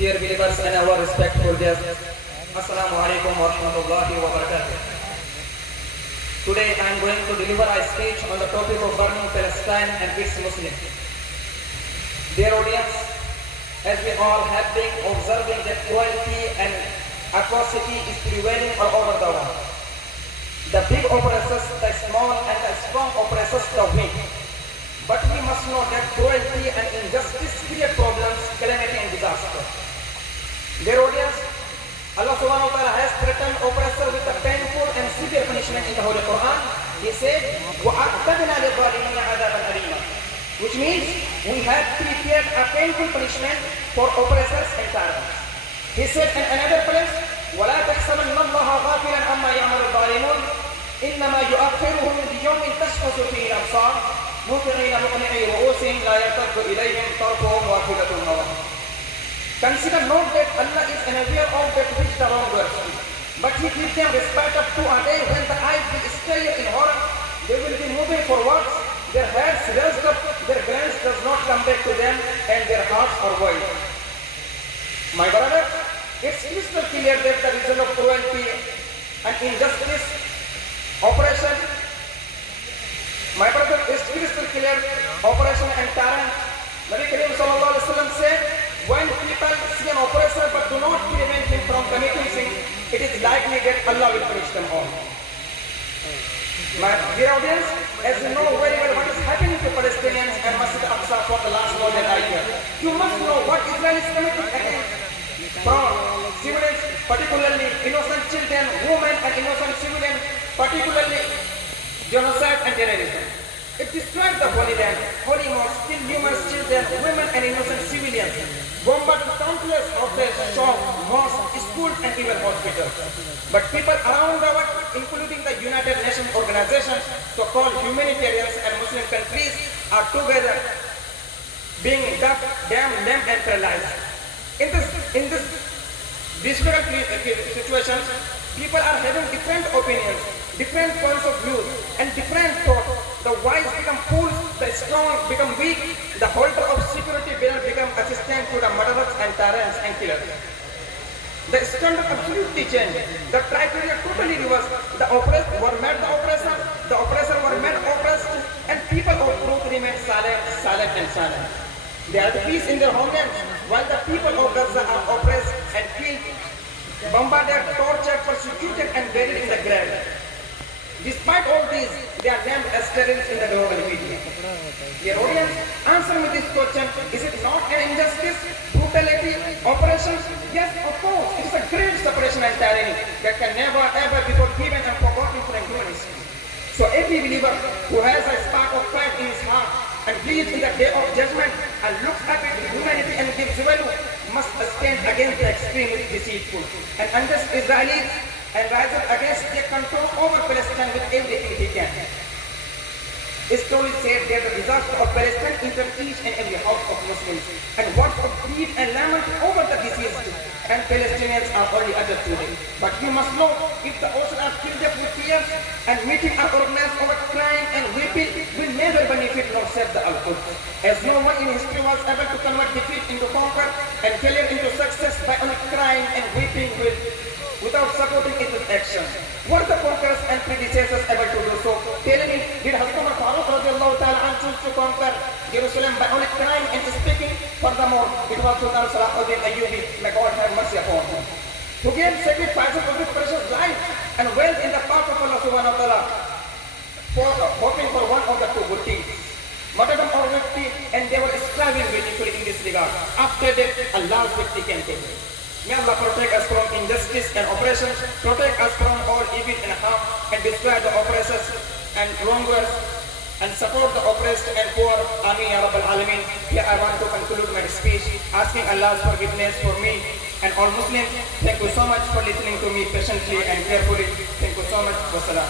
Dear believers and our respectful guests, Assalamu alaikum wa rahmatullahi wa barakatuh. Today I am going to deliver a speech on the topic of burning Palestine and its Muslims. Dear audience, as we all have been observing that cruelty and atrocity is prevailing all over the world. The big oppressors, the small, and the strong oppressors, the weak. But we must know that cruelty and injustice create problems, calamity and disaster. Dear audience, Allah subhanahu wa ta'ala has threatened oppressor with a painful and severe punishment in the Holy Quran. He said, وَأَعْتَدْنَا لِلظَّالِمِينَ عَذَابًا أَلِيمًا, which means we have prepared a painful punishment for oppressors and tyrants. He said in another place, وَلَا تَحْسَبَنَّ اللَّهَ غَافِلًا عَمَّا يَعْمَلُ الظَّالِمُونَ إِنَّمَا يُؤَخِّرُهُمْ لِيَوْمٍ تَشْخَصُ فِيهِ الْأَبْصَارُ مُهْطِعِينَ مُقْنِعِي رُءُوسِهِمْ لَا يَرْتَدُّ إِلَيْهِمْ طَرْفُهُمْ وَأَفْئِدَةُهُمْ هَوَاءٌ. Consider not that Allah is unaware of that which the wrongdoers do, but He gives them respite up to a day when the eyes will stare in horror, they will be moving forwards, their heads raised up, their glance does not come back to them, and their hearts are void. My brother, it's crystal clear that the result of cruelty and injustice, oppression, my brother, it's crystal clear, oppression and tyrant. Nabi Kareem sallallahu alaihi wasallam said, when people see an oppressor but do not prevent him from committing sin, it is likely that Allah will punish them all. My dear audience, as you know very well what is happening to Palestinians and Masjid Aqsa for the last one that I hear, you must know what Israel is committing against from civilians, particularly innocent children, women and innocent civilians, particularly genocide and terrorism. It destroyed the Holy Land, holy mosques, killed numerous children, women and innocent civilians, bombarded countless houses, shops, mosques, schools and even hospitals. But people around the world, including the United Nations organizations, so-called humanitarians and Muslim countries, are together being deaf, damned, lamed and paralyzed. In this difficult situation, people are having different opinions, different points of view, and different thoughts. The wise become fools, the strong become weak, the holder of security will become assistant to the murderers and tyrants and killers. The standard absolutely changed. The criteria totally reversed. The oppressed were made the oppressor were made oppressed, and people of truth remained silent and silent. They are at peace in their homelands, while the people of Gaza are oppressed and killed, bombarded, tortured, persecuted, and buried in the grave. Despite all these, they are named as terrorists in the global media. Dear audience, answer me this question: is it not an injustice, brutality, oppression? Yes, of course. It is a great separation and tyranny that can never ever be forgiven and forgotten from human history. So every believer who has a spark of pride in his heart and believes in the day of judgment and looks up at humanity and gives value must stand against the extremely deceitful and unjust Israelis and rise up against their control over Palestine with everything he can. Stories said that the disaster of Palestine entered each and every house of Muslims, and words of grief and lament over the deceased and Palestinians are only uttered today. But we must know, if the ocean are filled up with tears and meeting are organized over crying and weeping, will never benefit nor save the Al-Quds. As no one in history was able to convert defeat into conquer and failure into success by only crying and weeping without supporting it with action. Were the conquerors and predecessors able to do so? Tell me, did Hazrat Umar Farooq radiallahu ta'ala choose to conquer Jerusalem by only crying and speaking? Furthermore, it was Sultan Salahuddin Ayyubi, may God have mercy upon him, who gave sacrifices of his precious life and wealth in the path of Allah subhanahu wa ta'ala, hoping for one of the two good things, martyrdom or victory, and they were striving beautifully in this regard. After that, Allah's victory came to them. May Allah protect us from injustice and oppression, protect us from all evil and harm, and destroy the oppressors and wrongdoers, and support the oppressed and poor. Ameen Ya Rabbal Alameen. Here I want to conclude my speech, asking Allah's forgiveness for me and all Muslims. Thank you so much for listening to me patiently and carefully. Thank you so much. Wassalam.